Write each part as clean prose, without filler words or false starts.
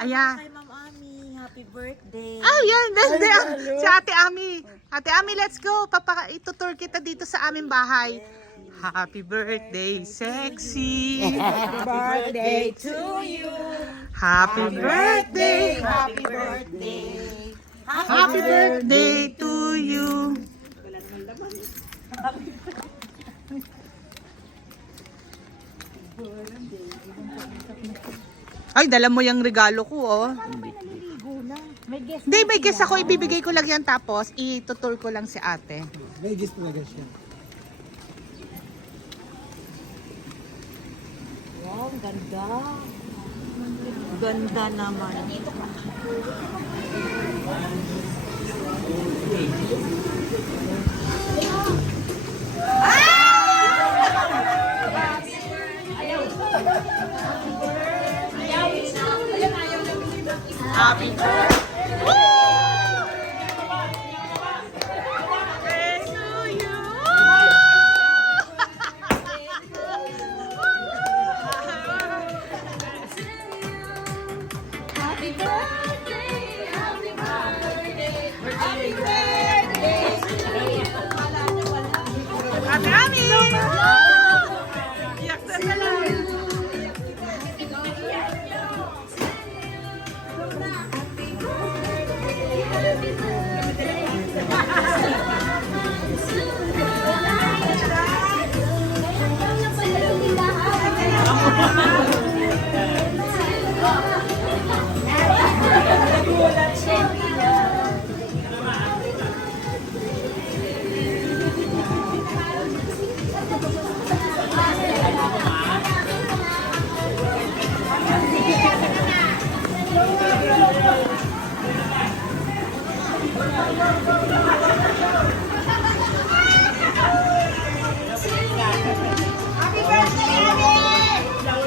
Ayan. Kay Ma'am Ami, happy birthday. Ah, yan. Si Ate Ami. Ate Ami, let's go. Itutour kita dito sa aming bahay. Happy birthday, sexy. Happy birthday to you. Happy birthday. Happy birthday. Happy birthday to you. Ay, dala mo yung regalo ko, oh. May guest. Hindi, may guess ako. Ibibigay ko lang yan tapos itutur ko lang si ate. May gist talaga siya. Wow, ganda. Ganda naman. Happy birthday to you. Happy birthday, happy birthday, happy birthday. Ate Ami! Iyak na sila.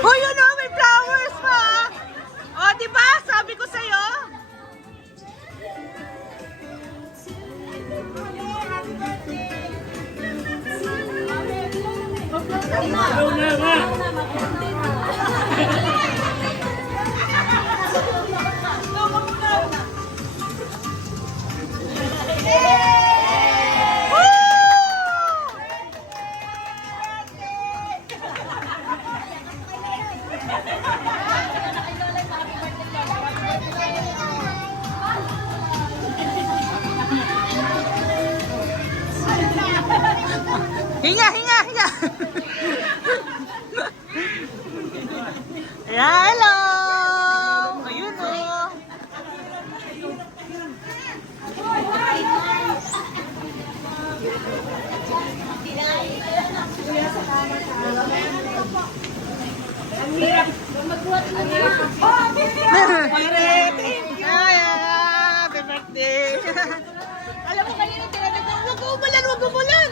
Oh, you know, may flowers pa. Oh, di ba? Sabi ko sa'yo. Hinga, hinga, hinga. Hello. Ayun oh. Happy birthday. Alam mo kanina tinatawag, wag umulan, wag umulan.